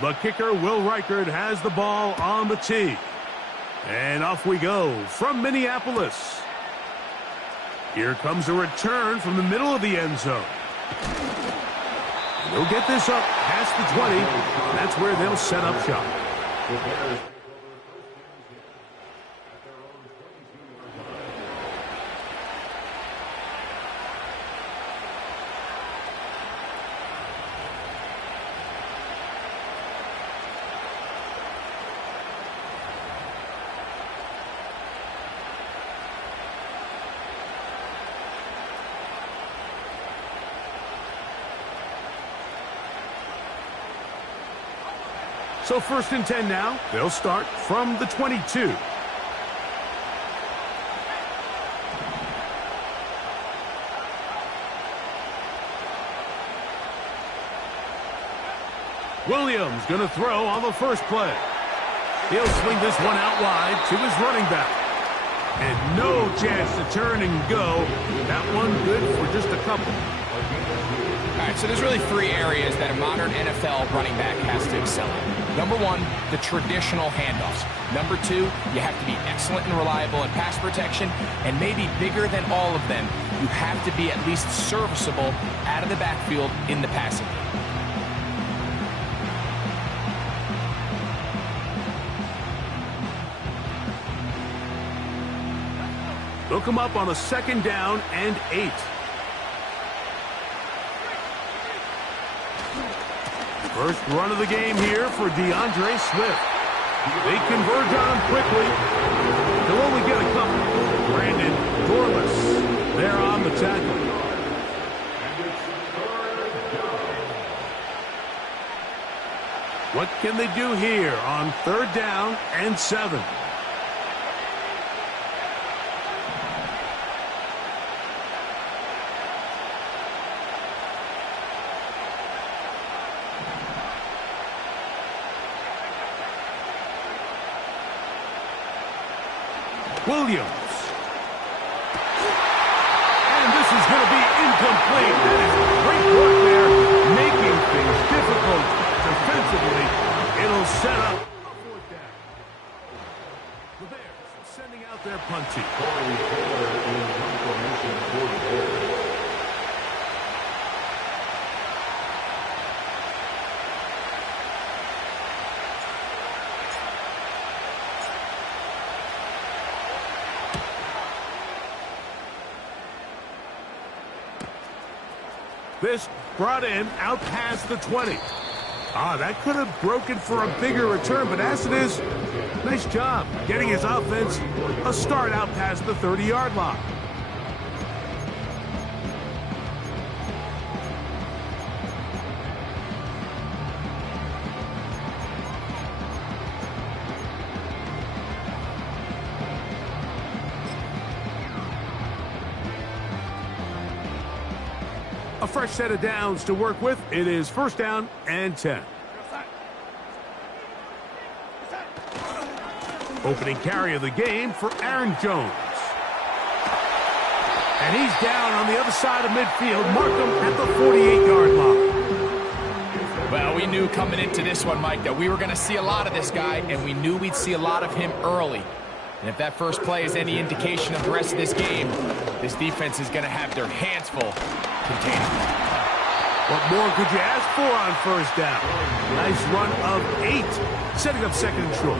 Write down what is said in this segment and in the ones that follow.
The kicker, Will Reichard, has the ball on the tee. And off we go from Minneapolis. Here comes a return from the middle of the end zone. They'll get this up past the 20. That's where they'll set up shop. So 1st and 10 now. They'll start from the 22. Williams going to throw on the first play. He'll swing this one out wide to his running back. And no chance to turn and go. That one good for just a couple. All right, so there's really 3 areas that a modern NFL running back has to excel in. Number 1, the traditional handoffs. Number 2, you have to be excellent and reliable in pass protection. And maybe bigger than all of them, you have to be at least serviceable out of the backfield in the passing game. They'll come up on a 2nd down and 8. First run of the game here for DeAndre Swift. They converge on him quickly. They'll only get a couple. Brandon Dorless there on the tackle. What can they do here on 3rd down and 7? Williams. And this is going to be incomplete. That is great work there, making things difficult defensively. It'll set up a 4th down. The Bears sending out their punt team. This brought in out past the 20. That could have broken for a bigger return, but as it is, nice job getting his offense a start out past the 30-yard line. A fresh set of downs to work with. It is 1st down and 10. Opening carry of the game for Aaron Jones. And he's down on the other side of midfield. Mark him at the 48-yard line. Well, we knew coming into this one, Mike, that we were going to see a lot of this guy, and we knew we'd see a lot of him early. And if that first play is any indication of the rest of this game, this defense is going to have their hands full containing him. What more could you ask for on 1st down? Nice run of 8, setting up 2nd and short.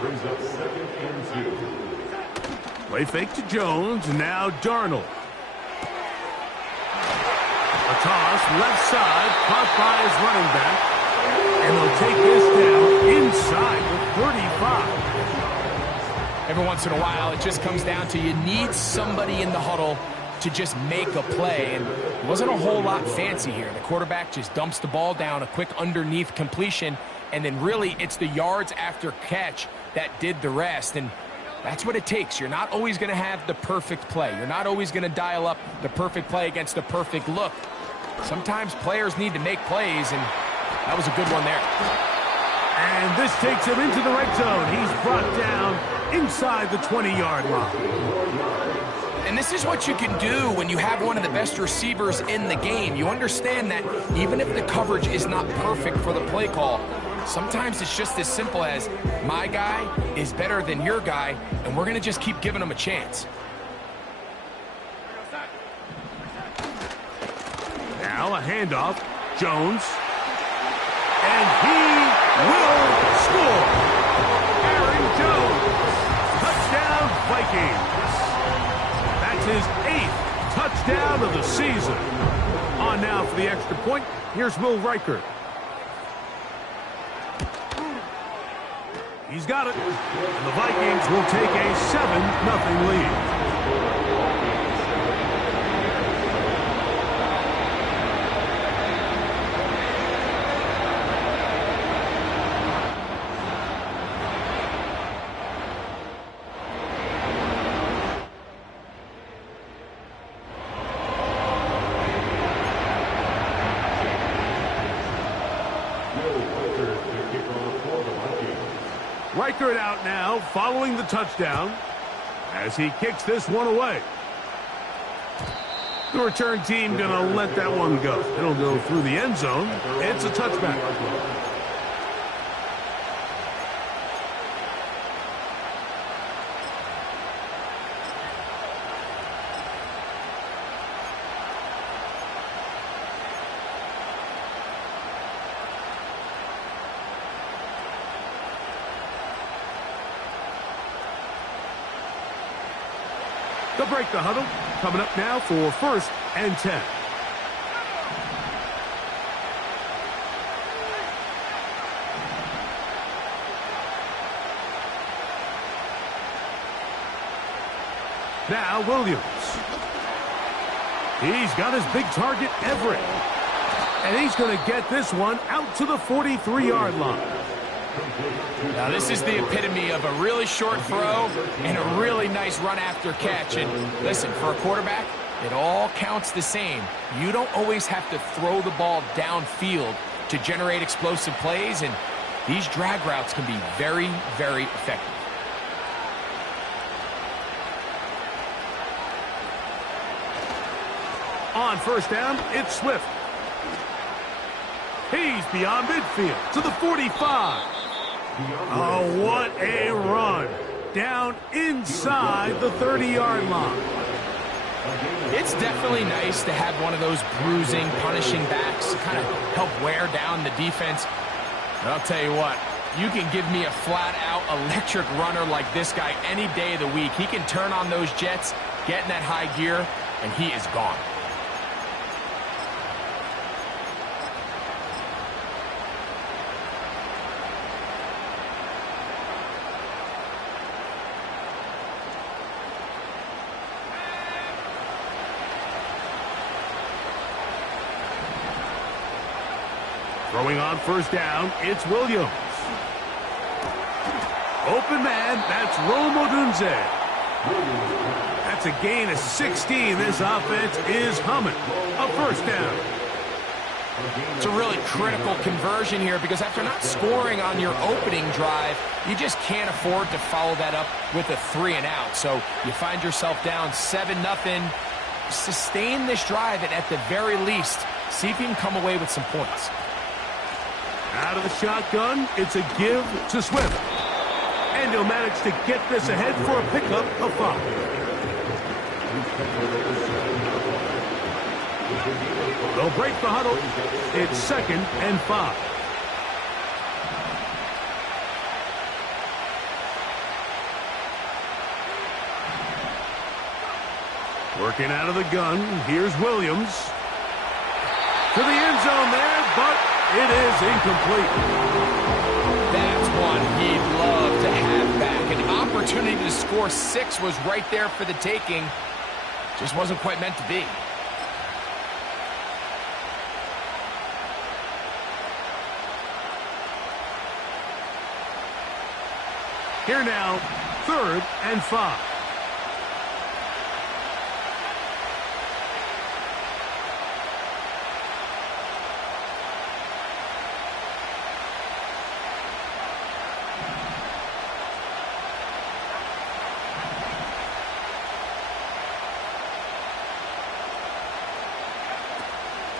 Brings up 2nd and 2. Play fake to Jones, now Darnold. A toss, left side, caught by his running back. And they'll take this down inside the 35. Every once in a while, it just comes down to you need somebody in the huddle to just make a play. And it wasn't a whole lot fancy here. The quarterback just dumps the ball down, a quick underneath completion, and then really it's the yards after catch that did the rest. And that's what it takes. You're not always going to have the perfect play. You're not always going to dial up the perfect play against the perfect look. Sometimes players need to make plays, and that was a good one there. And this takes him into the red zone. He's brought down inside the 20-yard line. And this is what you can do when you have one of the best receivers in the game. You understand that even if the coverage is not perfect for the play call, sometimes it's just as simple as my guy is better than your guy, and we're going to just keep giving him a chance. Now a handoff. Jones. And he will score. Aaron Jones. Touchdown, Vikings. That's his 8th touchdown of the season. On now for the extra point. Here's Will Reichert. He's got it. And the Vikings will take a 7-0 lead. Reichert out now, following the touchdown, as he kicks this one away. The return team going to let that one go. It'll go through the end zone. It's a touchback. They'll break the huddle. Coming up now for 1st and 10. Now Williams. He's got his big target, Everett. And he's going to get this one out to the 43-yard line. Now this is the epitome of a really short throw and a really nice run after catch. And listen, for a quarterback, it all counts the same. You don't always have to throw the ball downfield to generate explosive plays, and these drag routes can be very, very effective. On 1st down, it's Swift. He's beyond midfield to the 45. Oh, what a run. Down inside the 30-yard line. It's definitely nice to have one of those bruising, punishing backs to kind of help wear down the defense. But I'll tell you what, you can give me a flat-out electric runner like this guy any day of the week. He can turn on those jets, get in that high gear, and he is gone. Throwing on 1st down, it's Williams. Open man, that's Rome Odunze. That's a gain of 16. This offense is humming. A 1st down. It's a really critical conversion here because after not scoring on your opening drive, you just can't afford to follow that up with a 3-and-out. So you find yourself down 7-0. Sustain this drive and at the very least, see if you can come away with some points. Out of the shotgun, it's a give to Swift. And he'll manage to get this ahead for a pickup of 5. They'll break the huddle. It's 2nd and 5. Working out of the gun, here's Williams. To the end zone there, but it is incomplete. That's one he'd love to have back. An opportunity to score 6 was right there for the taking. Just wasn't quite meant to be. Here now, 3rd and 5.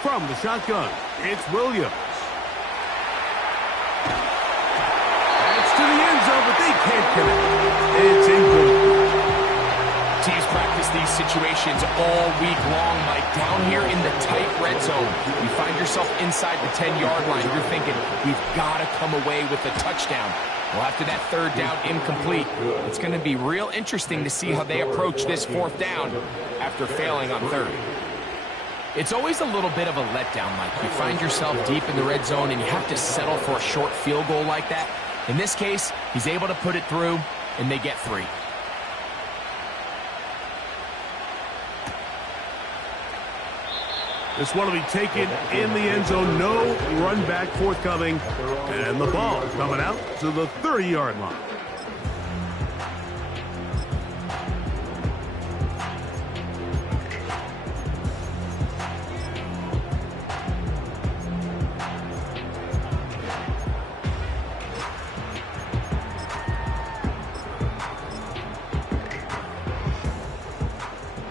From the shotgun, it's Williams. That's to the end zone, but they can't connect. It's incomplete. Teams practice these situations all week long, Mike. Down here in the tight red zone, you find yourself inside the 10-yard line. You're thinking, we've got to come away with a touchdown. Well, after that third down incomplete, it's going to be real interesting to see how they approach this fourth down after failing on third. It's always a little bit of a letdown, Mike. You find yourself deep in the red zone and you have to settle for a short field goal like that. In this case, he's able to put it through, and they get 3. This one will be taken in the end zone. No run back forthcoming. And the ball coming out to the 30-yard line.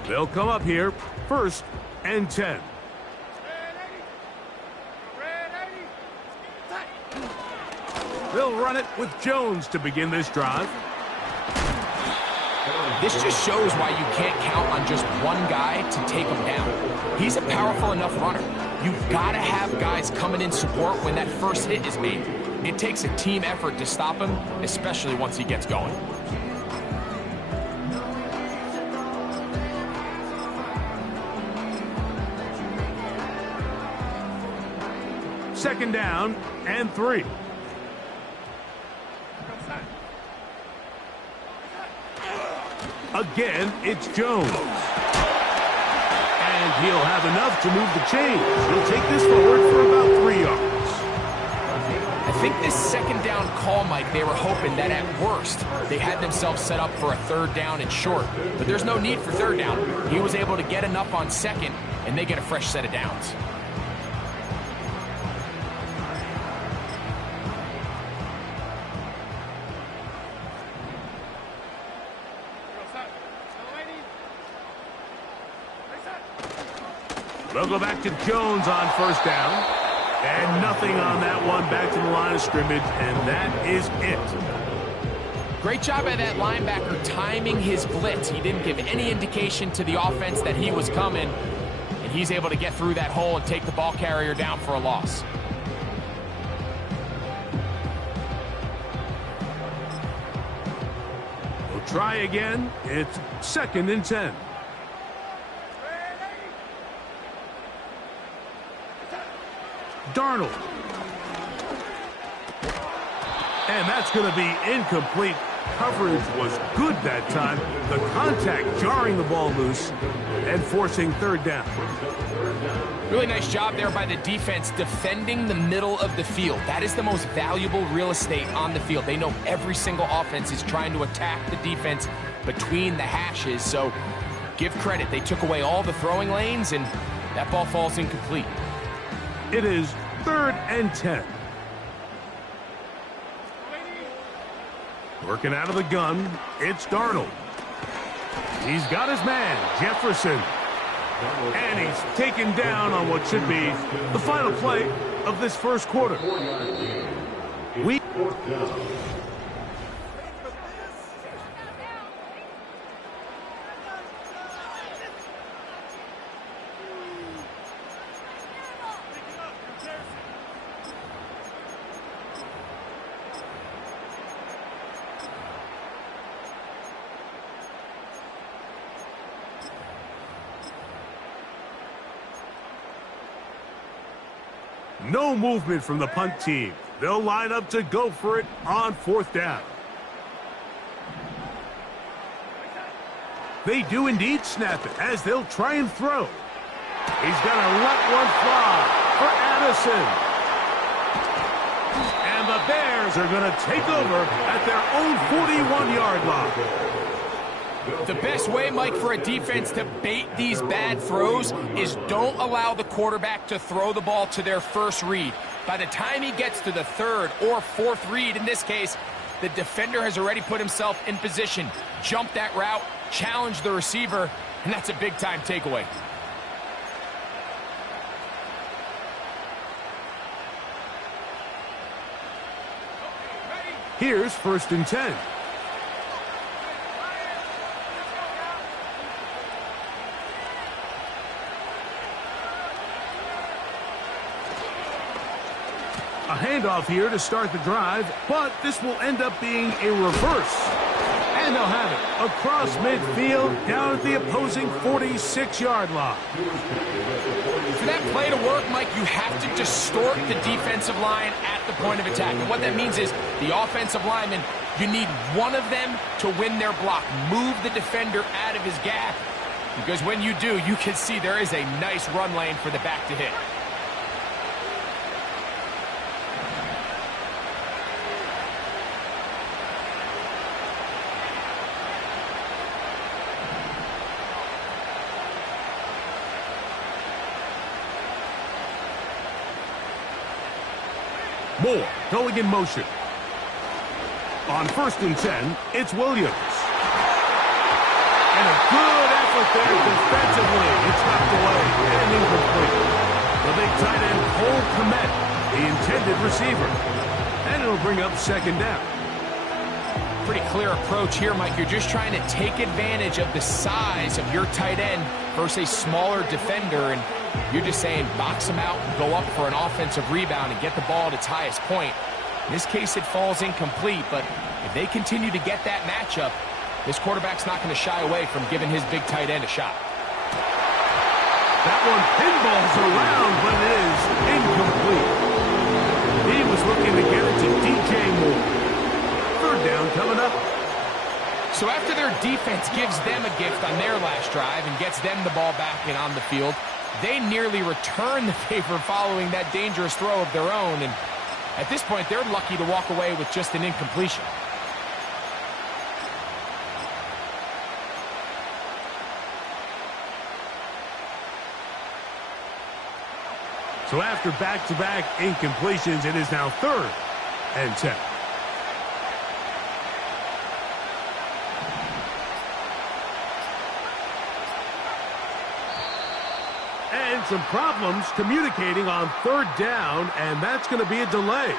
They'll come up here, 1st and 10. They'll run it with Jones to begin this drive. This just shows why you can't count on just one guy to take him down. He's a powerful enough runner. You've got to have guys coming in support when that first hit is made. It takes a team effort to stop him, especially once he gets going. Second down and 3. Again, it's Jones. And he'll have enough to move the chains. He'll take this forward for about 3 yards. I think this second down call, Mike, they were hoping that at worst they had themselves set up for a third down and short. But there's no need for third down. He was able to get enough on second, and they get a fresh set of downs. They'll go back to Jones on 1st down. And nothing on that one, back to the line of scrimmage, and that is it. Great job by that linebacker timing his blitz. He didn't give any indication to the offense that he was coming, and he's able to get through that hole and take the ball carrier down for a loss. We'll try again. It's 2nd and 10. Darnold. And that's going to be incomplete. Coverage was good that time. The contact jarring the ball loose and forcing 3rd down. Really nice job there by the defense defending the middle of the field. That is the most valuable real estate on the field. They know every single offense is trying to attack the defense between the hashes. So give credit. They took away all the throwing lanes, and that ball falls incomplete. It is 3rd and 10. Working out of the gun, it's Darnold. He's got his man, Jefferson. And he's taken down on what should be the final play of this first quarter. No movement from the punt team. They'll line up to go for it on 4th down. They do indeed snap it as they'll try and throw. He's going to let one fly for Addison. And the Bears are going to take over at their own 41-yard line. The best way, Mike, for a defense to bait these bad throws is don't allow the quarterback to throw the ball to their first read. By the time he gets to the 3rd or 4th read, in this case, the defender has already put himself in position, jump that route, challenge the receiver, and that's a big-time takeaway. Here's 1st and 10. A handoff here to start the drive, but this will end up being a reverse. And they'll have it across midfield, down at the opposing 46-yard line. For that play to work, Mike, you have to distort the defensive line at the point of attack. And what that means is the offensive lineman, you need one of them to win their block. Move the defender out of his gap. Because when you do, you can see there is a nice run lane for the back to hit. Moore going in motion. On 1st and 10, it's Williams. And a good effort there defensively. It's knocked away and incomplete. The big tight end, Cole Kmet, the intended receiver. And it'll bring up 2nd down. Pretty clear approach here, Mike. You're just trying to take advantage of the size of your tight end versus a smaller defender, and you're just saying box him out and go up for an offensive rebound and get the ball at its highest point. In this case, it falls incomplete, but if they continue to get that matchup, this quarterback's not going to shy away from giving his big tight end a shot. That one pinballs around, but it is incomplete. He was looking to get it to DJ Moore. 3rd down coming up. So after their defense gives them a gift on their last drive and gets them the ball back and on the field, they nearly return the favor following that dangerous throw of their own. And at this point, they're lucky to walk away with just an incompletion. So after back-to-back incompletions, it is now 3rd and 10. And some problems communicating on 3rd down, and that's going to be a delay.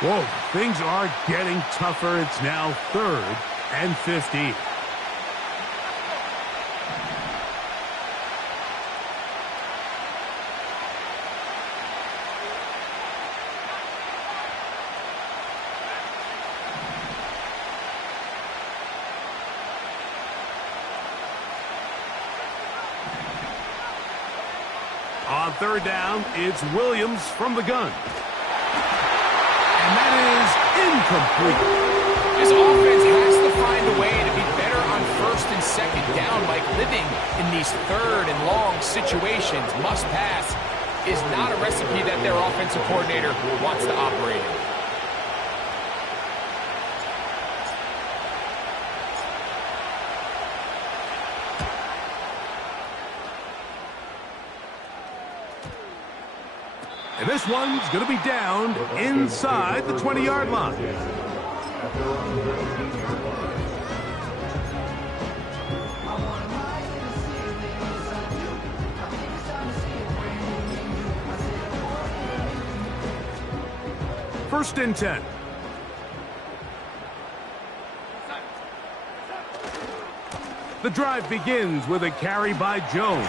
Whoa, things are getting tougher. It's now 3rd and 15. On 3rd down, it's Williams from the gun. And that is incomplete. This offense has to find a way to be better on 1st and 2nd down. Like living in these 3rd and long situations, must pass, is not a recipe that their offensive coordinator wants to operate in. And this one's going to be down inside the 20-yard line. First and 10. The drive begins with a carry by Jones.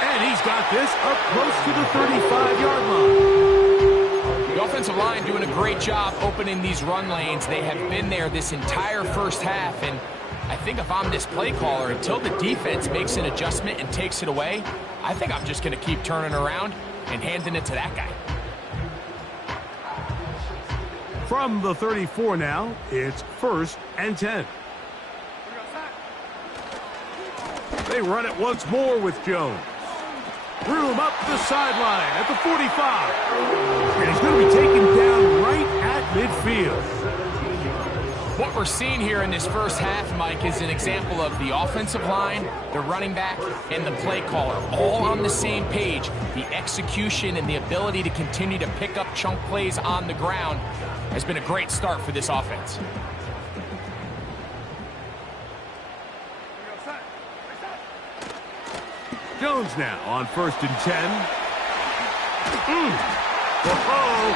And he's got this up close to the 35-yard line. The offensive line doing a great job opening these run lanes. They have been there this entire first half, and I think if I'm this play caller, until the defense makes an adjustment and takes it away, I think I'm just going to keep turning around and handing it to that guy. From the 34 now, it's 1st and 10. They run it once more with Jones. Room up the sideline at the 45. And he's going to be taken down right at midfield. What we're seeing here in this first half, Mike, is an example of the offensive line, the running back, and the play caller all on the same page. The execution and the ability to continue to pick up chunk plays on the ground has been a great start for this offense. Jones now on 1st and 10. Whoa.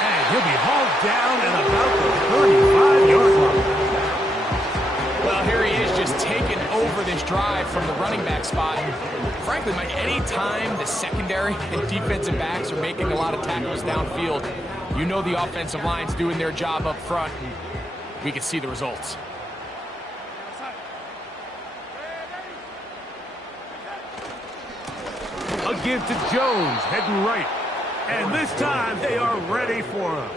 And he'll be hauled down at about the 35-yard line. Well, here he is just taking over this drive from the running back spot. Frankly, Mike, any time the secondary and defensive backs are making a lot of tackles downfield, you know the offensive line's doing their job up front. We can see the results. A give to Jones, heading right. And this time they are ready for him.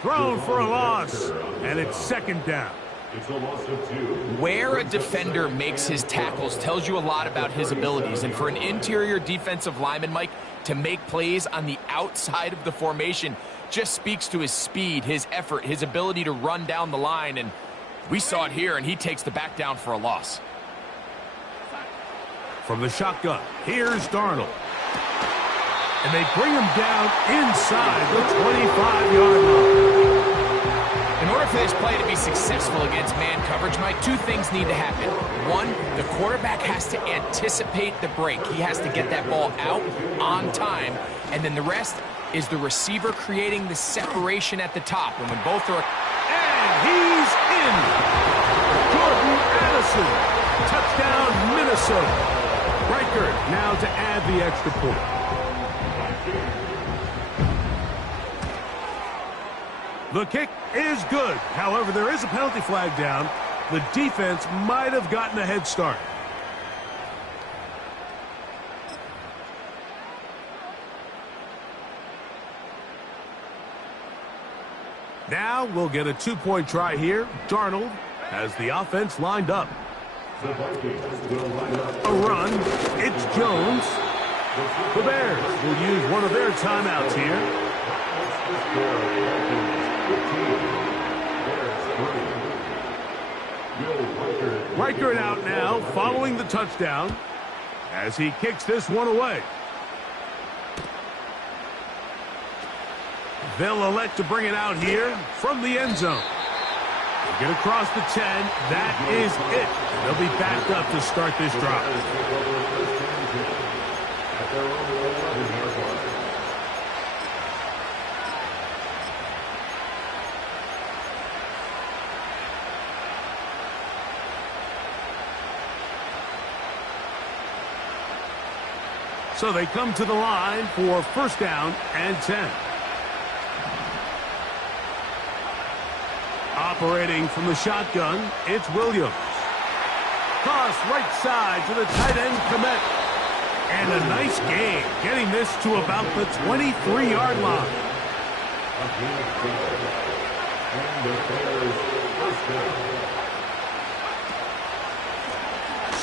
Thrown for a loss, and it's second down. It's a loss of 2. Where a defender makes his tackles tells you a lot about his abilities. And for an interior defensive lineman, Mike, to make plays on the outside of the formation just speaks to his speed, his effort, his ability to run down the line. And we saw it here, and he takes the back down for a loss. From the shotgun, here's Darnold. And they bring him down inside the 25-yard line. In order for this play to be successful against man coverage, Mike, two things need to happen. One, the quarterback has to anticipate the break. He has to get that ball out on time. And then the rest is the receiver creating the separation at the top. And when both are... And he's in! Jordan Addison. Touchdown, Minnesota. Riker now to add the extra point. The kick is good. However, there is a penalty flag down. The defense might have gotten a head start. Now we'll get a two-point try here. Darnold has the offense lined up. The Vikings will line up. A run. It's Jones. The Bears will use one of their timeouts here. Riker out now, following the touchdown, as he kicks this one away. They'll elect to bring it out here from the end zone. They get across the 10. That is it. They'll be backed up to start this drive. So they come to the line for first down and 10. Operating from the shotgun, it's Williams. Cross right side to the tight end, Komet. And a nice gain, getting this to about the 23-yard line.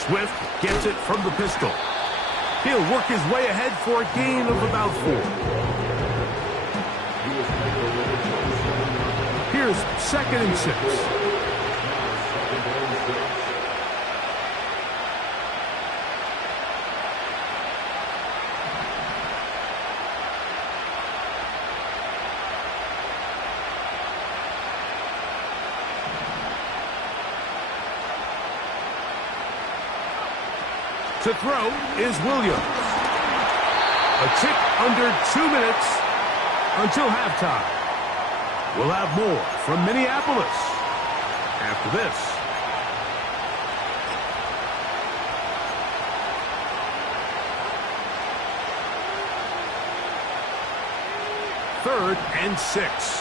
Swift gets it from the pistol. He'll work his way ahead for a gain of about 4. Here's second and 6. To throw is Williams. A tick under 2 minutes until halftime. We'll have more from Minneapolis after this. Third and 6.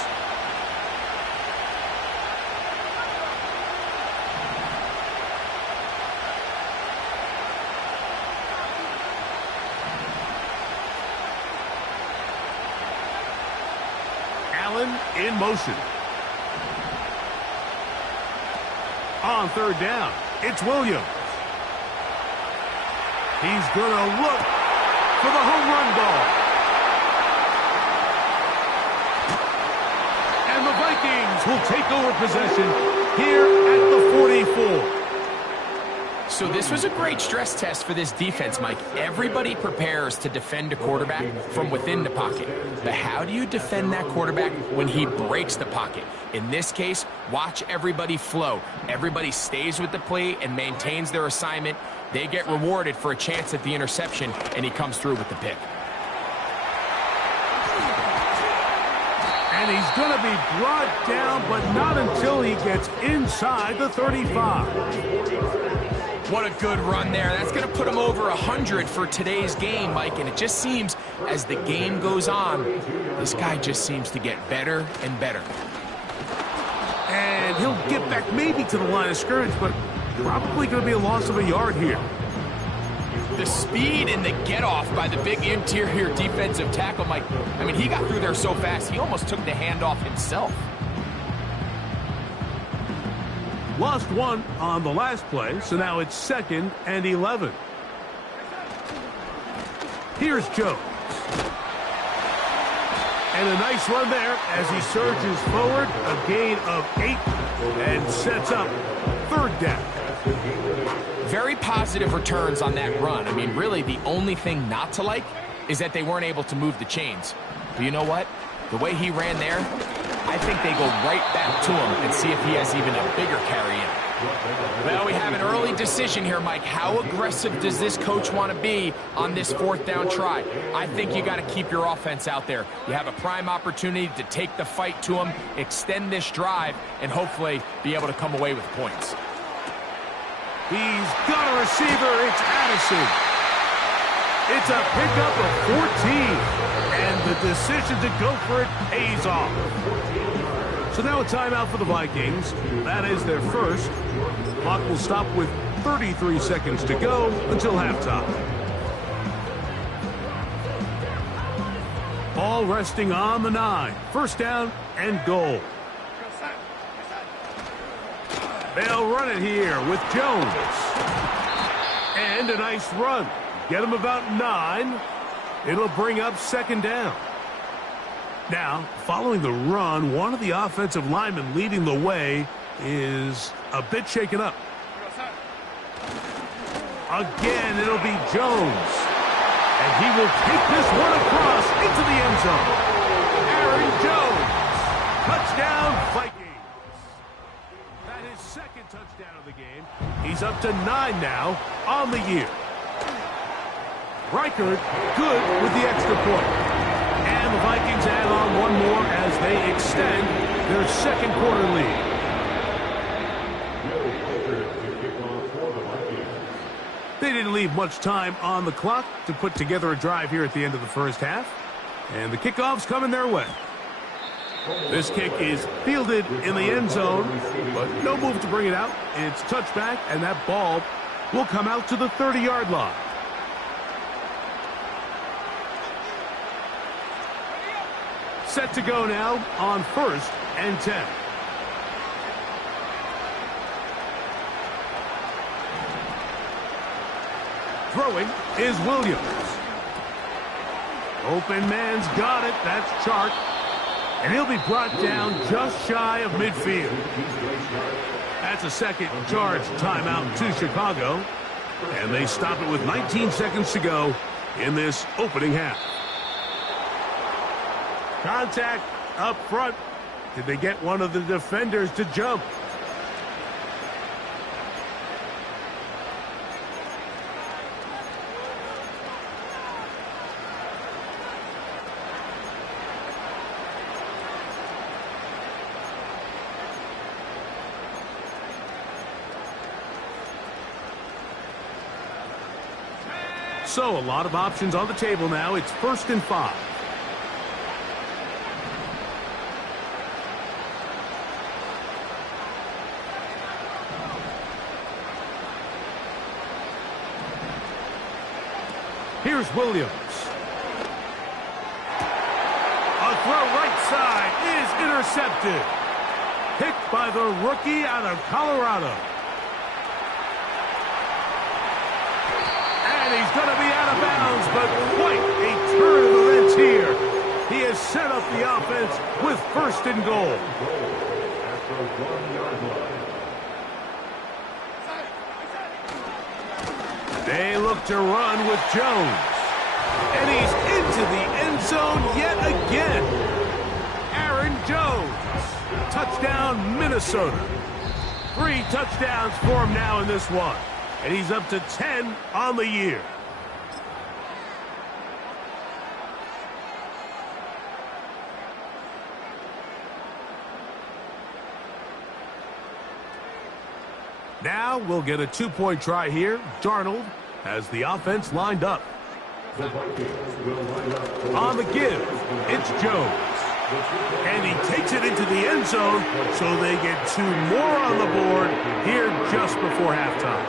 In motion. On third down, it's Williams. He's going to look for the home run ball. And the Vikings will take over possession here at the 44. So this was a great stress test for this defense, Mike. Everybody prepares to defend a quarterback from within the pocket. But how do you defend that quarterback when he breaks the pocket? In this case, watch everybody flow. Everybody stays with the play and maintains their assignment. They get rewarded for a chance at the interception, and he comes through with the pick. And he's going to be brought down, but not until he gets inside the 35. What a good run there. That's going to put him over 100 for today's game, Mike. And it just seems, as the game goes on, this guy just seems to get better and better. And he'll get back maybe to the line of scrimmage, but probably going to be a loss of a yard here. The speed and the get-off by the big interior defensive tackle, Mike. I mean, he got through there so fast, he almost took the handoff himself. Lost one on the last play, so now it's 2nd and 11. Here's Jones. And a nice run there as he surges forward, a gain of 8, and sets up 3rd down. Very positive returns on that run. I mean, really, the only thing not to like is that they weren't able to move the chains. But you know what? The way he ran there, I think they go right back to him and see if he has even a bigger carry in. Well, we have an early decision here, Mike. How aggressive does this coach want to be on this 4th down try? I think you got to keep your offense out there. You have a prime opportunity to take the fight to him, extend this drive, and hopefully be able to come away with points. He's got a receiver. It's Addison. It's a pickup of 14. And the decision to go for it pays off. So now a timeout for the Vikings. That is their first. Clock will stop with 33 seconds to go until halftime. Ball resting on the 9. 1st down and goal. They'll run it here with Jones. And a nice run. Get him about 9. It'll bring up 2nd down. Now, following the run, one of the offensive linemen leading the way is a bit shaken up. Again, it'll be Jones. And he will take this one across into the end zone. Aaron Jones. Touchdown, Vikings. That is 2nd touchdown of the game. He's up to 9 now on the year. Reichard good with the extra point. And the Vikings add on one more as they extend their 2nd quarter lead. They didn't leave much time on the clock to put together a drive here at the end of the 1st half. And the kickoff's coming their way. This kick is fielded in the end zone, but no move to bring it out. It's touchback, and that ball will come out to the 30-yard line. Set to go now on 1st and 10. Throwing is Williams. Open man's got it. That's Chark. And he'll be brought down just shy of midfield. That's a 2nd charge timeout to Chicago. And they stop it with 19 seconds to go in this opening half. Contact up front. Did they get one of the defenders to jump? So a lot of options on the table now. It's 1st and 5. Here's Williams. A throw right side is intercepted. Picked by the rookie out of Colorado. And he's going to be out of bounds, but quite a turn of events here. He has set up the offense with 1st and goal. They look to run with Jones. And he's into the end zone yet again. Aaron Jones. Touchdown, Minnesota. 3 touchdowns for him now in this one. And he's up to 10 on the year. Now we'll get a two-point try here. Darnold has the offense lined up. The Vikings will line up for On the give, it's Jones. And he takes it into the end zone, so they get 2 more on the board here just before halftime.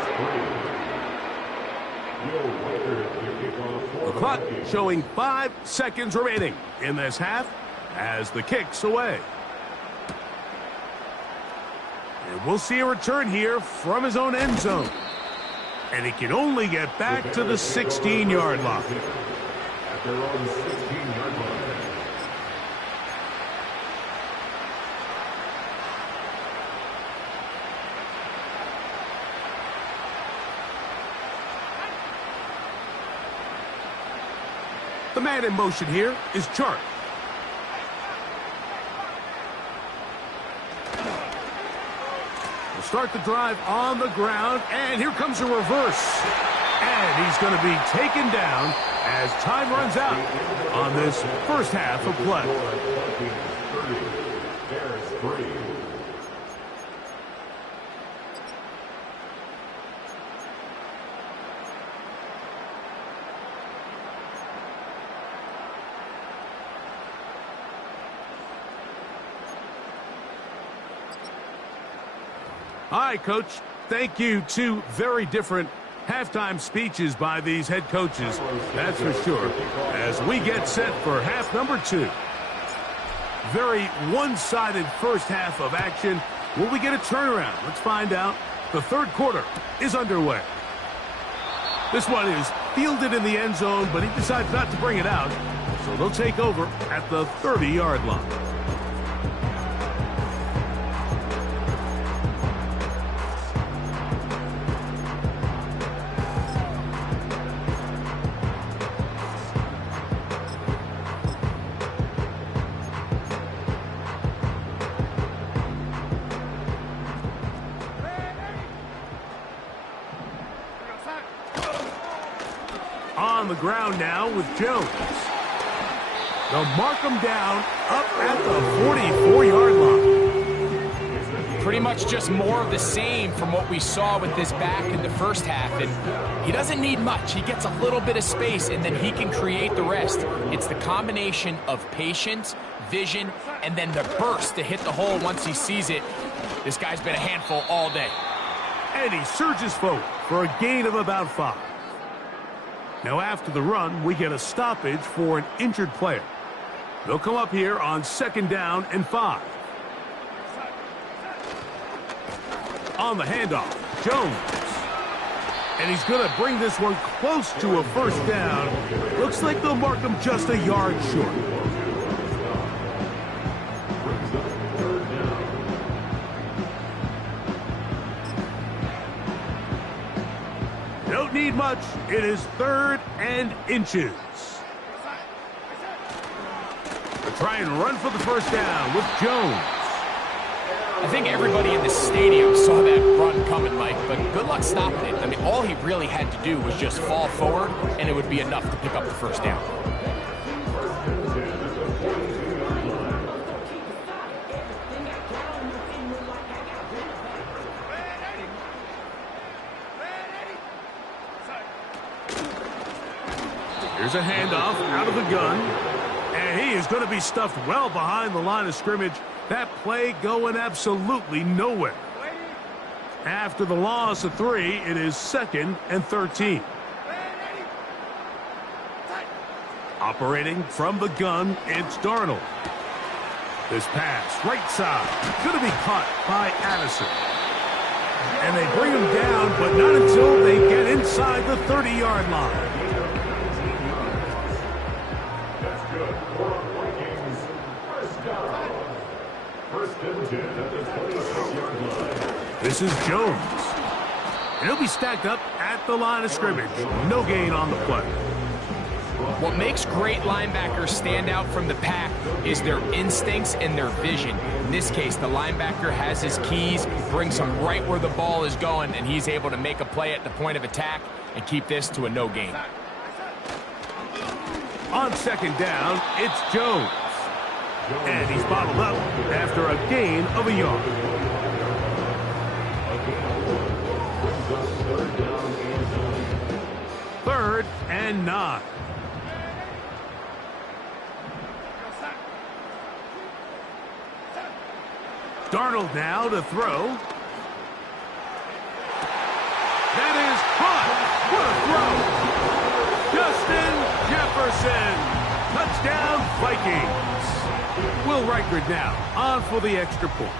The clock showing 5 seconds remaining in this half as the kick's away. And we'll see a return here from his own end zone. And he can only get back to the 16-yard line. at their own 16-yard line. The man in motion here is Chart. We'll start the drive on the ground, and here comes a reverse. And he's going to be taken down as time runs out on this first half of play. All right, Coach, thank you. 2 very different halftime speeches by these head coaches, that's for sure, as we get set for half number 2. Very one-sided first half of action. Will we get a turnaround? Let's find out. The third quarter is underway. This one is fielded in the end zone, but he decides not to bring it out, so they'll take over at the 30-yard line. On the ground now with Jones. They'll mark him down up at the 44-yard line. Pretty much just more of the same from what we saw with this back in the first half. And he doesn't need much. He gets a little bit of space, and then he can create the rest. It's the combination of patience, vision, and then the burst to hit the hole once he sees it. This guy's been a handful all day. And he surges forward for a gain of about 5. Now after the run, we get a stoppage for an injured player. They'll come up here on 2nd down and 5. On the handoff, Jones. And he's going to bring this one close to a first down. Looks like they'll mark him just a yard short. Don't need much. It is 3rd and inches. They try and run for the first down with Jones. I think everybody in the stadium saw that run coming, Mike, but good luck stopping it. I mean, all he really had to do was just fall forward, and it would be enough to pick up the first down. Here's a handoff out of the gun. And he is going to be stuffed well behind the line of scrimmage. That play going absolutely nowhere. After the loss of 3, it is 2nd and 13. Operating from the gun, it's Darnold. This pass, right side, going to be caught by Addison. And they bring him down, but not until they get inside the 30-yard line. This is Jones. And he'll be stacked up at the line of scrimmage. No gain on the play. What makes great linebackers stand out from the pack is their instincts and their vision. In this case, the linebacker has his keys, brings him right where the ball is going, and he's able to make a play at the point of attack and keep this to a no gain. On 2nd down, it's Jones. And he's bottled up after a gain of a yard. 3rd and 9. Darnold now to throw. That is caught. What a throw. Justin Jefferson. Touchdown, Vikings. Will Reichard now on for the extra point.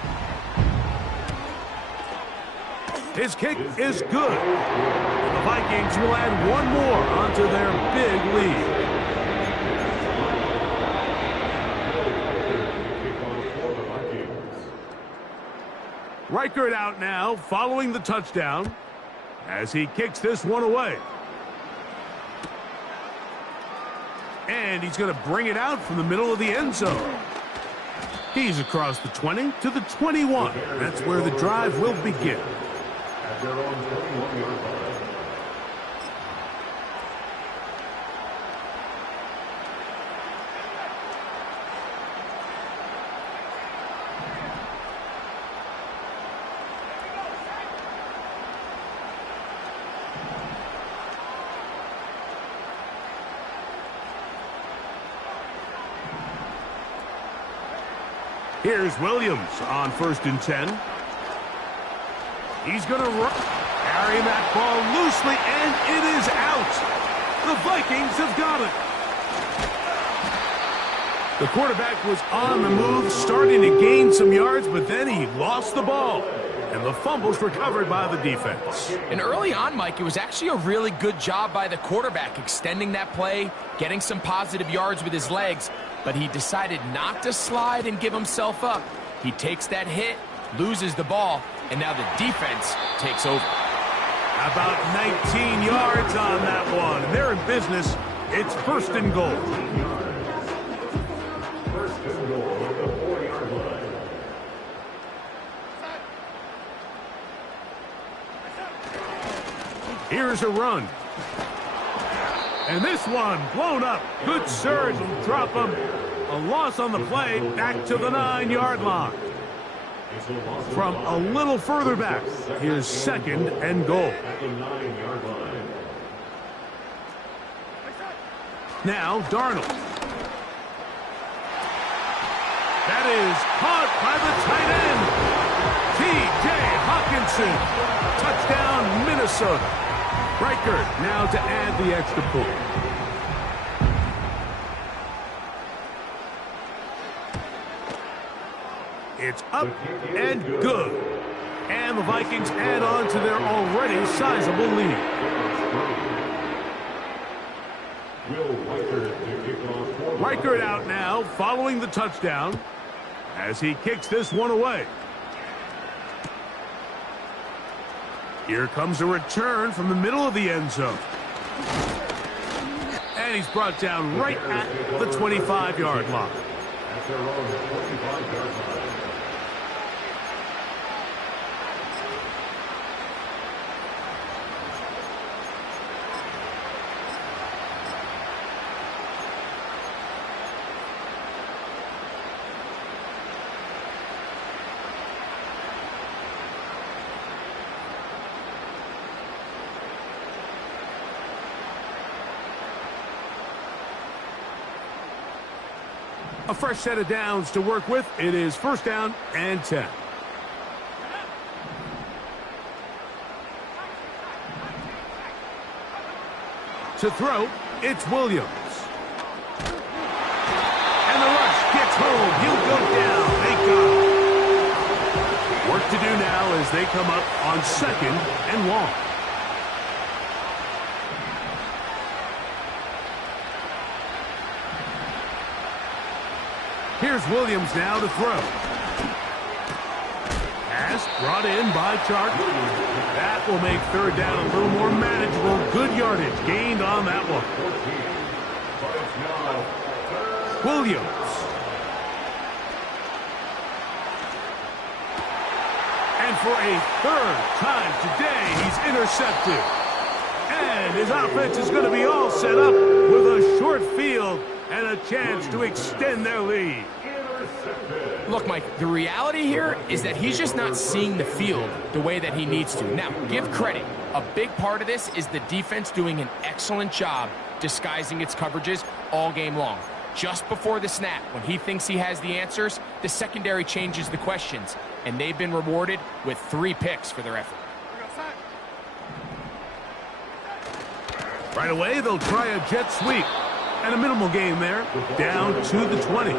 His kick is good. The Vikings will add one more onto their big lead. Reichard out now following the touchdown as he kicks this one away. And he's going to bring it out from the middle of the end zone. He's across the 20 to the 21. That's where the drive will begin. At their own 21-yard line. Here's Williams on 1st and 10. He's going to carry that ball loosely, and it is out. The Vikings have got it. The quarterback was on the move, starting to gain some yards, but then he lost the ball. And the fumble's recovered by the defense. And early on, Mike, it was actually a really good job by the quarterback extending that play, getting some positive yards with his legs, but he decided not to slide and give himself up. He takes that hit, loses the ball, and now the defense takes over. About 19 yards on that one. And they're in business. It's 1st and goal. 1st and goal at the 4-yard line. Here's a run. And this one blown up. Good surge will drop him. A loss on the play, back to the 9-yard line. From a little further back, here's 2nd and goal. At the 9-yard line. Now Darnold. That is caught by the tight end. T.J. Hawkinson. Touchdown, Minnesota. Reichard now to add the extra point. It's up and good. And the Vikings add on to their already sizable lead. Reichard out now following the touchdown as he kicks this one away. Here comes a return from the middle of the end zone. And he's brought down right at the 25-yard line. At their own 25-yard line. A fresh set of downs to work with. It is 1st down and 10. To throw, it's Williams. And the rush gets home. He'll go down. Thank God. Work to do now as they come up on 2nd and long. Here's Williams now to throw. Pass brought in by Chark. That will make 3rd down a little more manageable. Good yardage gained on that one. Williams. And for a 3rd time today, he's intercepted. And his offense is going to be all set up with a short field and a chance to extend their lead. Look, Mike, the reality here is that he's just not seeing the field the way that he needs to. Now, give credit. A big part of this is the defense doing an excellent job disguising its coverages all game long. Just before the snap, when he thinks he has the answers, the secondary changes the questions, and they've been rewarded with 3 picks for their effort. Right away, they'll try a jet sweep. And a minimal gain there, down to the 20.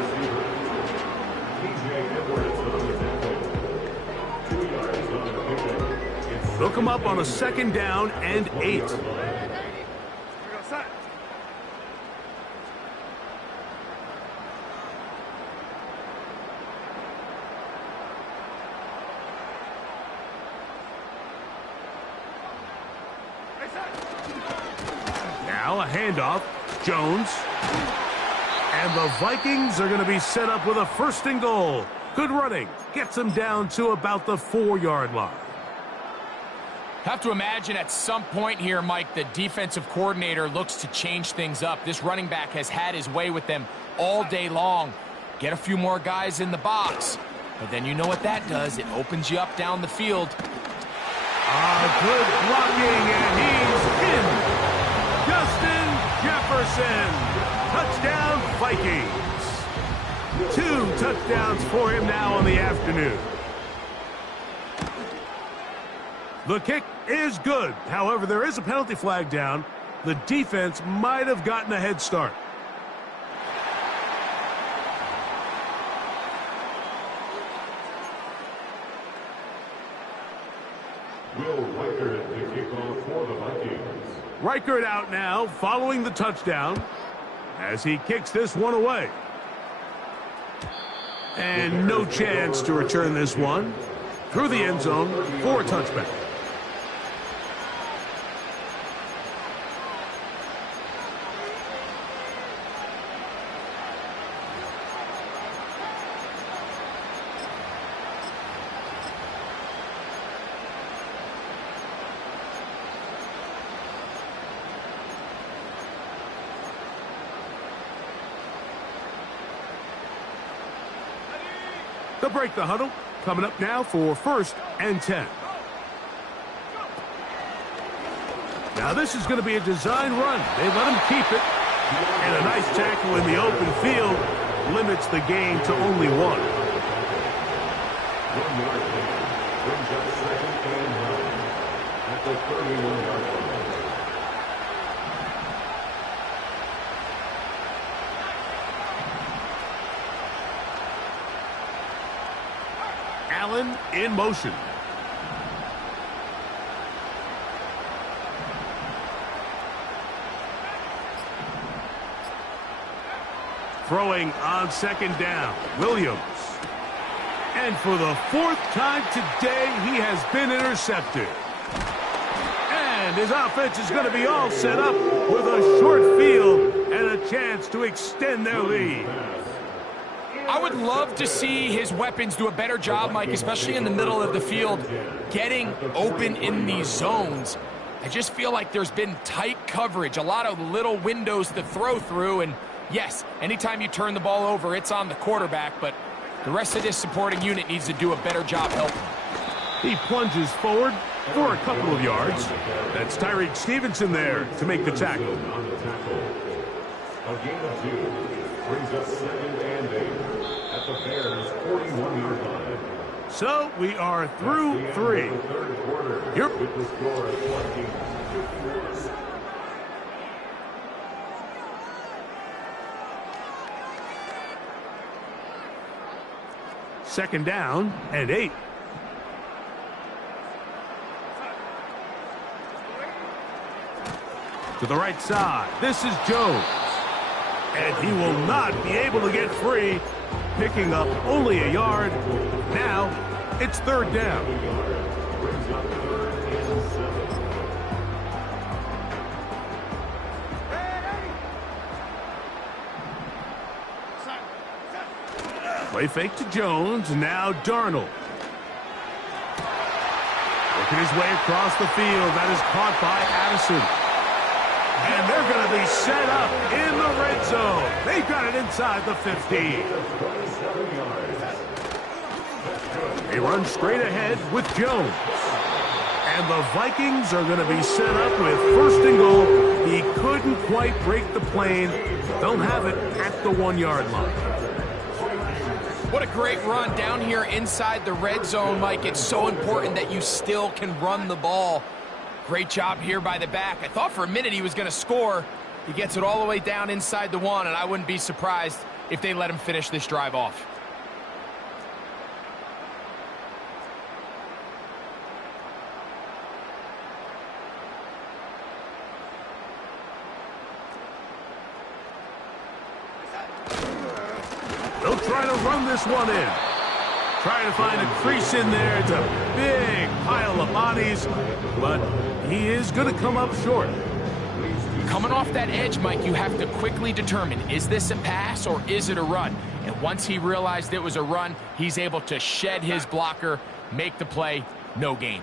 They'll come up on a 2nd down and 8. Now a handoff. Jones. And the Vikings are going to be set up with a 1st and goal. Good running. Gets them down to about the 4-yard line. Have to imagine at some point here, Mike, the defensive coordinator looks to change things up. This running back has had his way with them all day long. Get a few more guys in the box. But then you know what that does. It opens you up down the field. Good blocking, and he's in. Justin Jefferson. Touchdown, Vikings. 2 touchdowns for him now on the afternoon. The kick is good. However, there is a penalty flag down. The defense might have gotten a head start. Will Reichert the kickoff for the Vikings. Reichert out now following the touchdown as he kicks this one away. And no chance to return this one through the end zone for a touchback. They'll break the huddle. Coming up now for 1st and 10. Now this is going to be a design run. They let him keep it. And a nice tackle in the open field limits the gain to only 1. 1 yard gain brings up 2nd and 9 at the 31-yard line. Allen in motion. Throwing on 2nd down, Williams. And for the 4th time today, he has been intercepted. And his offense is going to be all set up with a short field and a chance to extend their lead. I would love to see his weapons do a better job, Mike, especially in the middle of the field, getting open in these zones. I just feel like there's been tight coverage, a lot of little windows to throw through, and yes, anytime you turn the ball over, it's on the quarterback, but the rest of this supporting unit needs to do a better job helping. He plunges forward for a couple of yards. That's Tyreek Stevenson there to make the tackle. A gain of 2 brings up 2nd and 8 at the Bears' 41-yard line. So we are through 3. Third quarter. Yep. With the score of 14-51. Second down and 8. To the right side. This is Jones. And he will not be able to get free, picking up only a yard. Now it's 3rd down. Brings up 3rd and 7. Play fake to Jones. Now Darnold. Working his way across the field. That is caught by Addison. And they're going to be set up in the red zone. They've got it inside the 15. They run straight ahead with Jones. And the Vikings are going to be set up with first and goal. He couldn't quite break the plane. They'll have it at the 1-yard line. What a great run down here inside the red zone, Mike. It's so important that you still can run the ball. Great job here by the back. I thought for a minute he was going to score. He gets it all the way down inside the 1, and I wouldn't be surprised if they let him finish this drive off. They'll try to run this one in. Trying to find a crease in there. It's a big pile of bodies, but he is going to come up short. Coming off that edge, Mike, you have to quickly determine, is this a pass or is it a run? And once he realized it was a run, he's able to shed his blocker, make the play, no gain.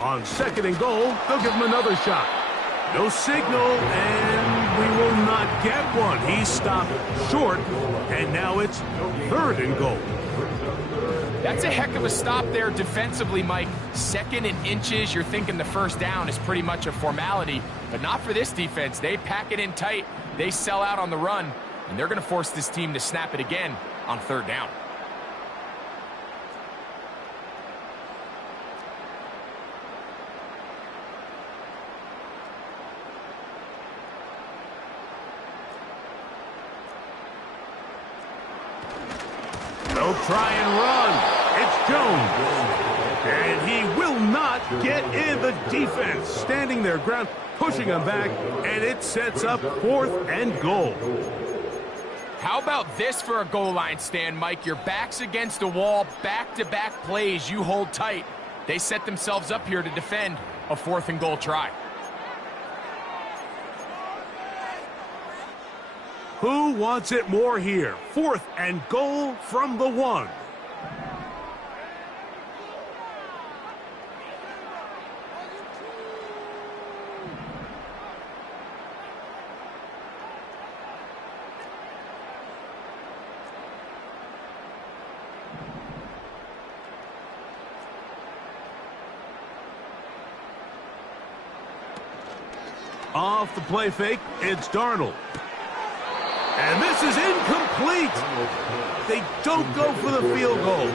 On second and goal, they'll give him another shot. No signal, and we will not get one. He stopped short, and now it's third and goal. That's a heck of a stop there defensively, Mike. Second and inches, you're thinking the first down is pretty much a formality, but not for this defense. They pack it in tight, they sell out on the run, and they're going to force this team to snap it again on third down. They'll try and run. It's Jones. And he will not get in. The defense standing their ground, pushing him back, and it sets up fourth and goal. How about this for a goal line stand, Mike? Your back's against the wall, back-to-back plays, you hold tight. They set themselves up here to defend a fourth and goal try. Who wants it more here? Fourth and goal from the 1. Off the play fake, it's Darnold. And this is incomplete. They don't go for the field goal.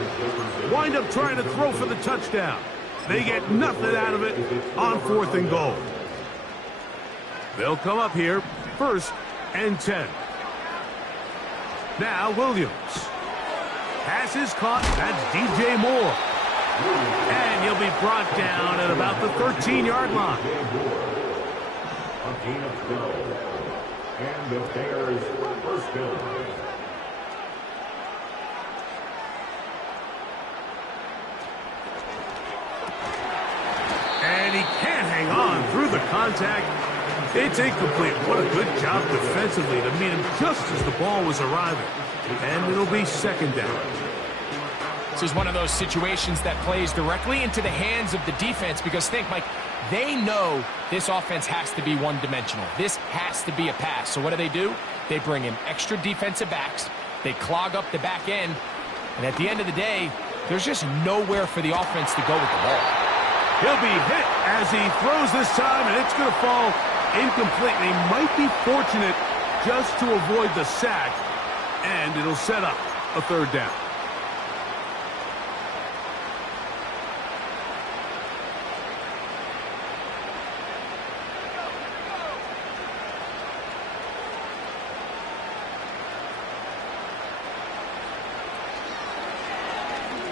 Wind up trying to throw for the touchdown. They get nothing out of it on fourth and goal. They'll come up here, first and 10. Now Williams. Pass is caught. That's DJ Moore. And he'll be brought down at about the 13-yard line. A gain of 12. And the Bears first down. And he can't hang on through the contact. It's incomplete. What a good job defensively to meet him just as the ball was arriving. And it'll be second down. This is one of those situations that plays directly into the hands of the defense because think, Mike, they know this offense has to be one-dimensional. This has to be a pass. So what do? They bring in extra defensive backs. They clog up the back end. And at the end of the day, there's just nowhere for the offense to go with the ball. He'll be hit as he throws this time, and it's going to fall incomplete. He might be fortunate just to avoid the sack, and it'll set up a third down.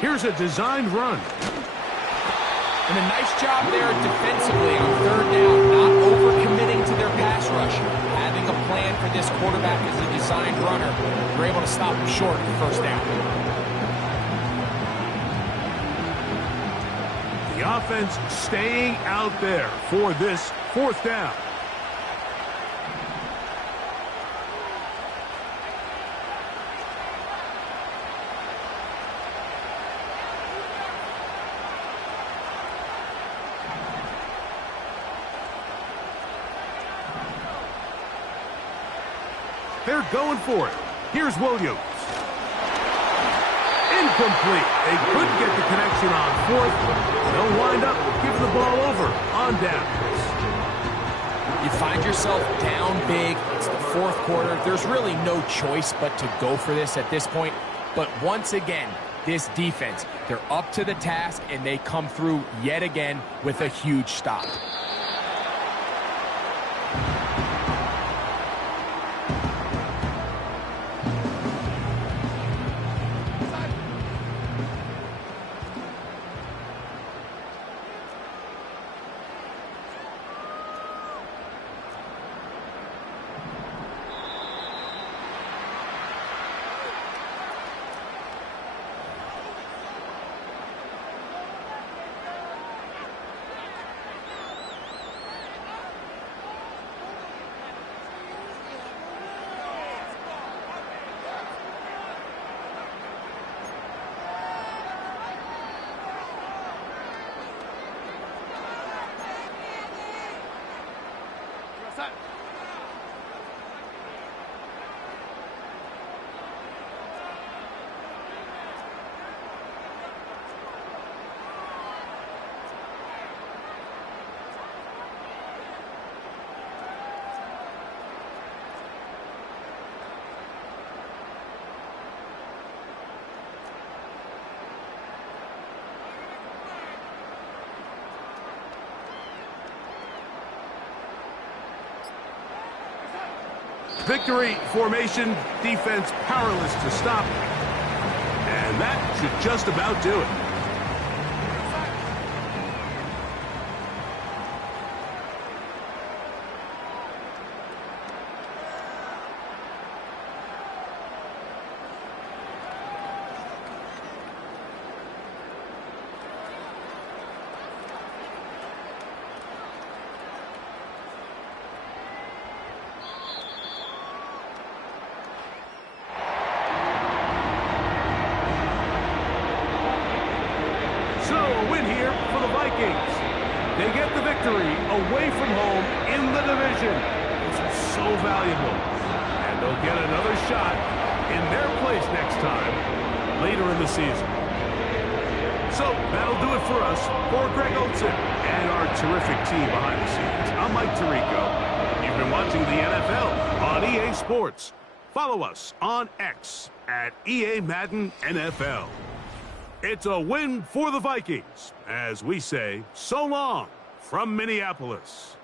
Here's a designed run. And a nice job there defensively on third down, not overcommitting to their pass rush. Having a plan for this quarterback as a designed runner, they're able to stop him short of the first down. The The offense staying out there for this fourth down. They're going for it. Here's Williams. Incomplete. They couldn't get the connection on fourth. They'll wind up giving the ball over on downs. You find yourself down big. It's the fourth quarter. There's really no choice but to go for this at this point. But once again, this defense, they're up to the task, and they come through yet again with a huge stop. Victory formation, defense powerless to stop. And that should just about do it. For the Vikings. They get the victory away from home in the division. This is so valuable. And they'll get another shot in their place next time later in the season. So that'll do it for us. For Greg Olson and our terrific team behind the scenes, I'm Mike Tirico. You've been watching the NFL on EA Sports. Follow us on X at EA Madden NFL. It's a win for the Vikings, as we say, so long from Minneapolis.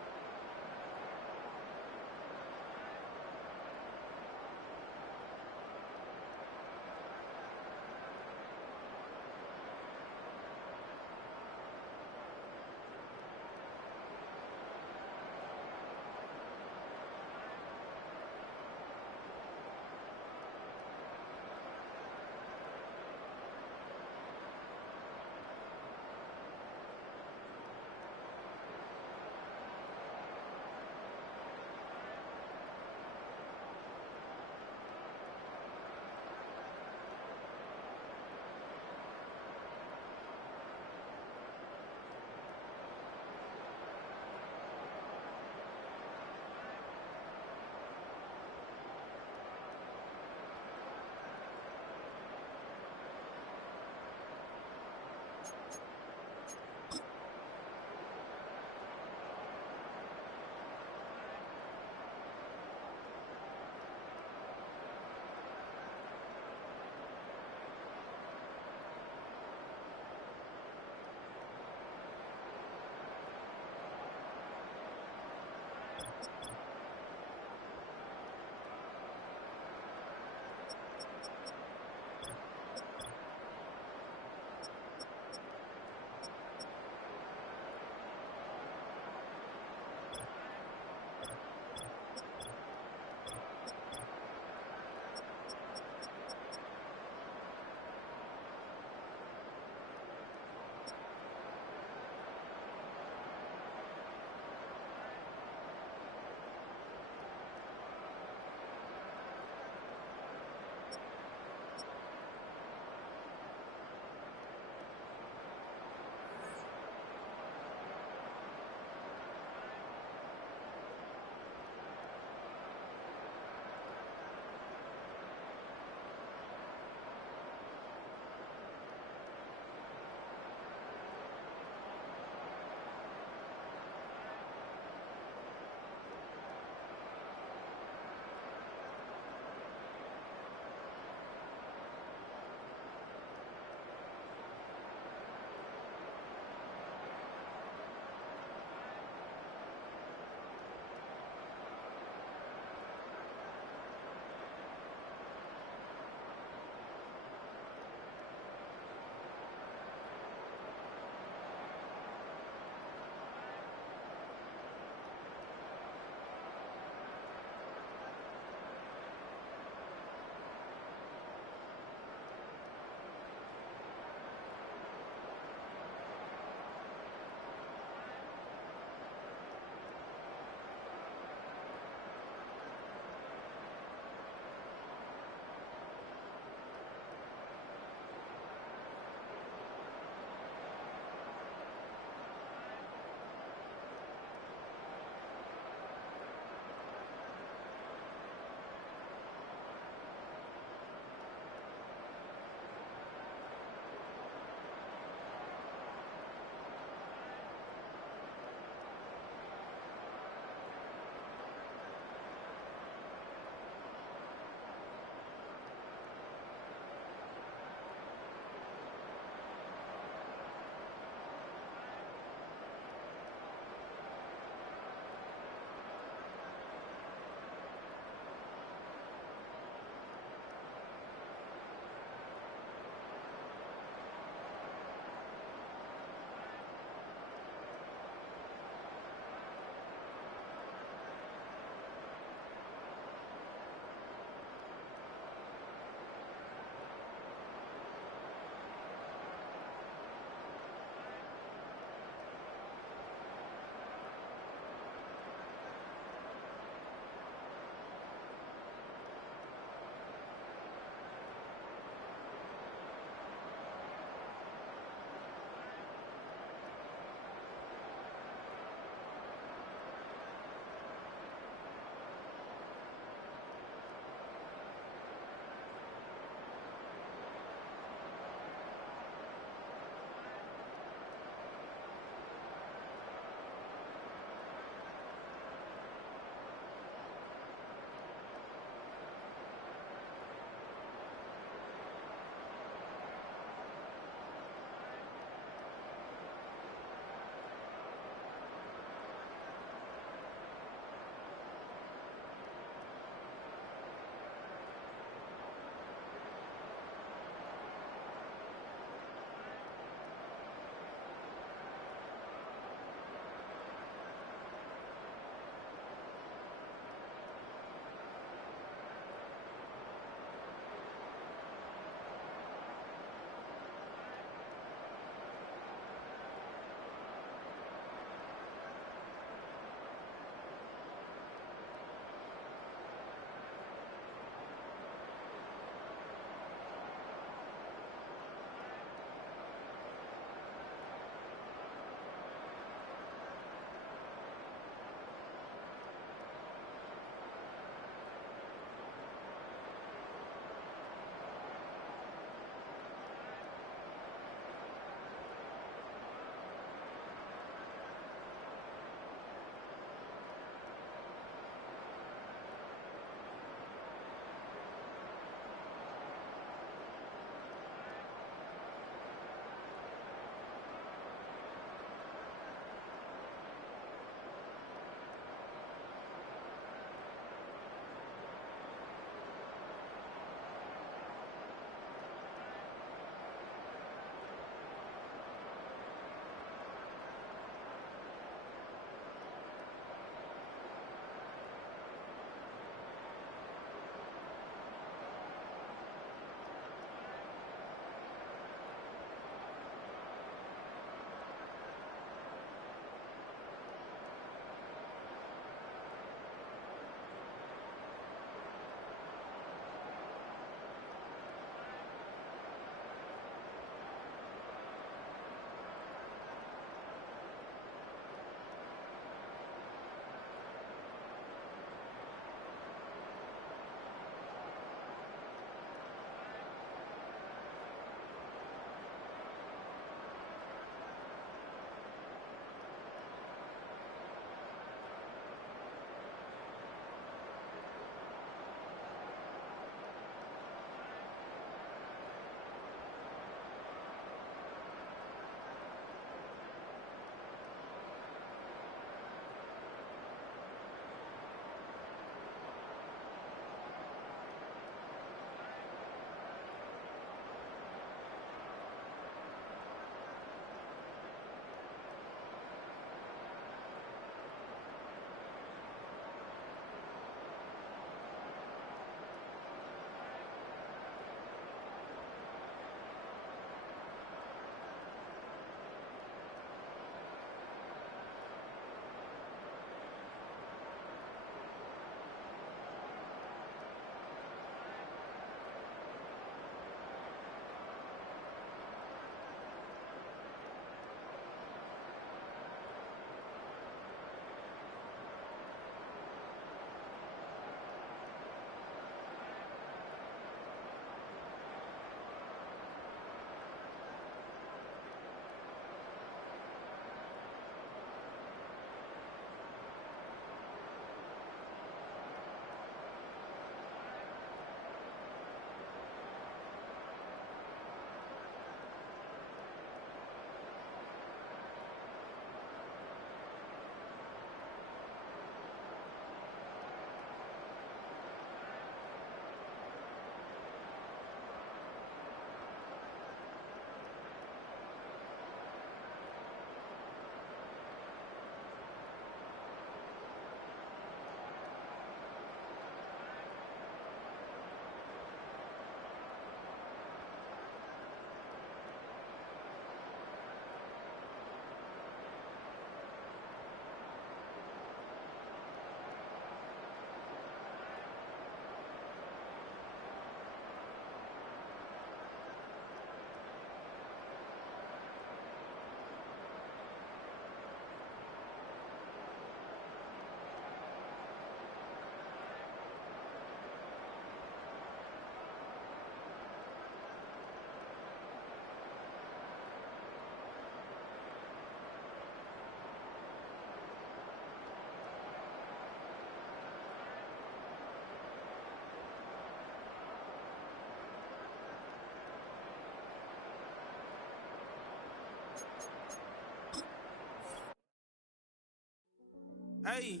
Hey,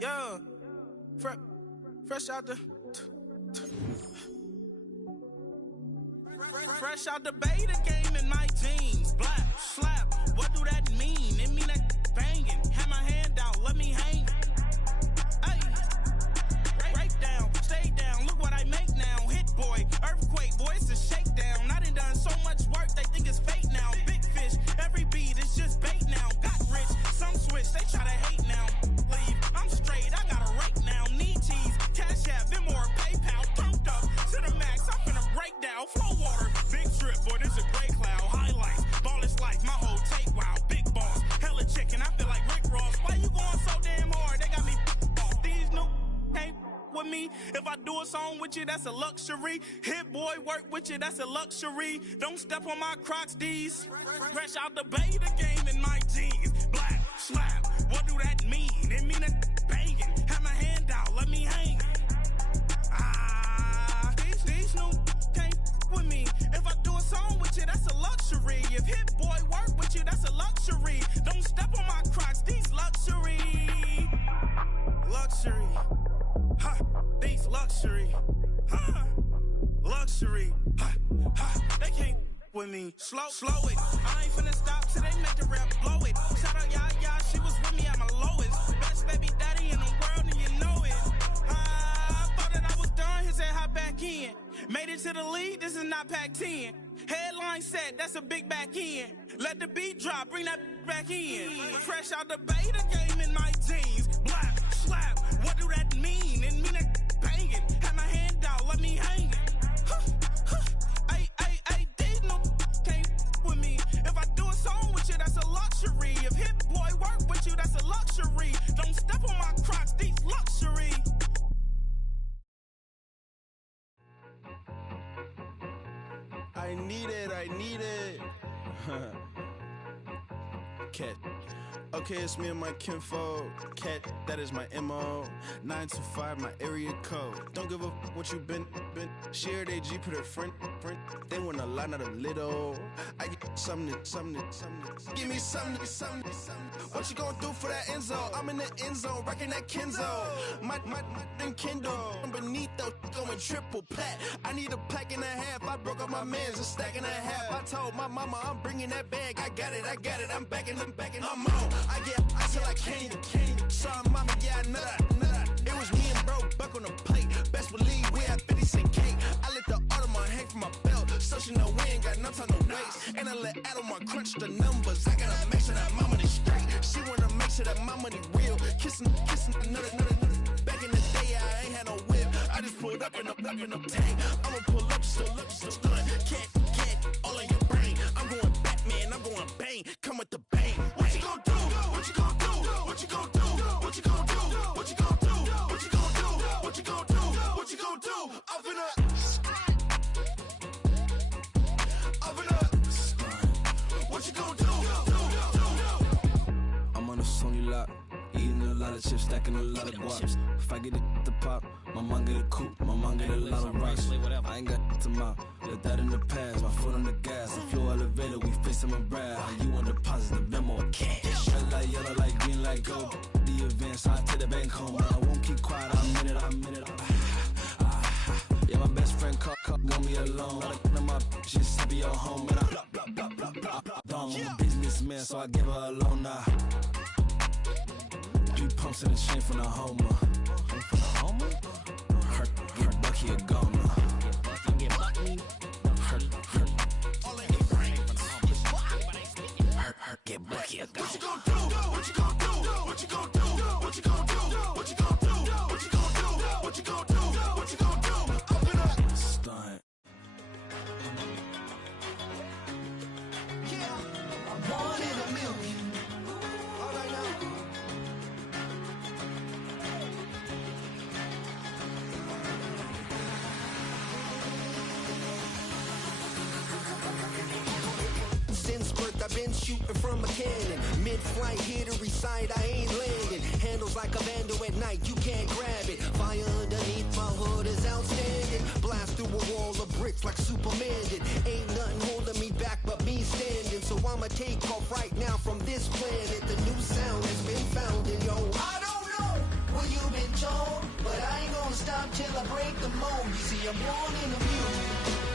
yeah, fresh out the fresh out the beta game in my jeans. Black slap, what do that mean? It mean that banging. Have my hand out, let me hang. Hey, break down, stay down. Look what I make now. Hit boy, earthquake, boy, it's a shakedown. I done so much work, they think it's fake now. Big fish, every beat is just bait now. Got rich, some switch, they try to hate now. Leave, I'm straight, I got a rake now. Need cheese, cash app, Venmo or PayPal. Pumped up to the max, I'm finna break down. Flow water, big trip, boy, this a gray cloud. Highlights, ball is life, my whole take, wow. Big boss, hella chicken, I feel like Rick Ross. Why you going so damn hard? They got me off. These new can't with me. If I do a song with you, that's a luxury. Hit boy, work with you, that's a luxury. Don't step on my Crocs, D's. Fresh out the beta game in my jeans. Black slap, what do that mean? It mean that banging. Have my hand out, let me hang. These new can't with me. If I do a song with you, that's a luxury. If Hit Boy work with you, that's a luxury. Don't step on my Crocs, these luxury. Luxury. Ha, these luxury. Ha, luxury. Ha, ha, they can't with me. Slow it. I ain't finna stop till they make the rap blow it. Shout out, yeah, she was with me at my lowest. Best baby daddy in the world, and you know it. I thought that I was done, he said hop back in. Made it to the lead, this is not Pac-10. Headline set, that's a big back end. Let the beat drop, bring that back in. Fresh out the beta game in my jeans. Black slap, what do that mean? It mean that banging. Have my hand out, let me hang it. Ay, these no can't with me. If I do a song with you, that's a luxury. If Hit Boy work with you, that's a luxury. Don't step on my Crocs, these luxury. I need it. Cat. Okay, it's me and my kinfolk. Cat, that is my MO. 925, my area code. Don't give a what you been. Shared AG, put her friend. They want a lot, not a little. I get something. Give me something. What you gonna do for that end zone? I'm in the end zone, rocking that Kenzo. My thing Kindle. I'm beneath though, going triple plat. I need a pack and a half. I broke up my man's a stack and a half. I told my mama I'm bringing that bag. I got it. I'm backing, I'm on. I till I can't. Sorry, mama, yeah, I know that. It was me and bro, buck on the plate. Best believe we had 50 cent cake. I let the Audemars hang from my belt, so she know we ain't got no time to waste. And I let Audemars crunch the numbers. I gotta make sure that my money straight. She wanna make sure that my money real. Kissing another. Back in the day, I ain't had no whip. I just pulled up in a tank. I'ma pull up, just stun. Cat, all in your brain. I'm going Batman, I'm going bang. Come with the bang. What you gonna do? What you gonna do? What you gonna do? What you gonna do? What you gonna do? What you gonna do? What you gonna do? What you gonna do? I'm finna. What you gonna do? I'm on a Sony lot, eating a lot of chips, stacking a lot of guaps. If I get it to pop, my mom get a coupe, my mom get a lot of rice. I ain't got to mouth, let that in the past. My foot on the gas, the floor elevator, we facing my brad. How you want deposit the Venmo or cash? Red light, yellow light, green light, go. The events, I take the bank home. I won't keep quiet, I'm in it. Yeah, my best friend called, want me alone. Got my she's happy at home, and I don't want a businessman, so I give her a loan now. 3 pumps in the chain from the Homer. Her Bucky a goner. Her get Bucky a goner. What you gonna do? What you gonna do? What you gonna do? What you gonna do? What you gonna do? What you gonna do? What you gonna do? What you gonna do? Up and up. Stunt. Yeah, I'm 1 in a million. All right now. Since birth, I've been shooting from a cannon. Mid-flight, hit or reside, I ain't landing. Handles like a vandal at night, you can't grab it. Fire underneath my hood is outstanding. Blast through a wall of bricks like Superman did. Ain't nothing holding me back but me standing. So I'ma take off right now from this planet. The new sound has been found in yo. non-stop till I break the mold. You see, I'm born in the music.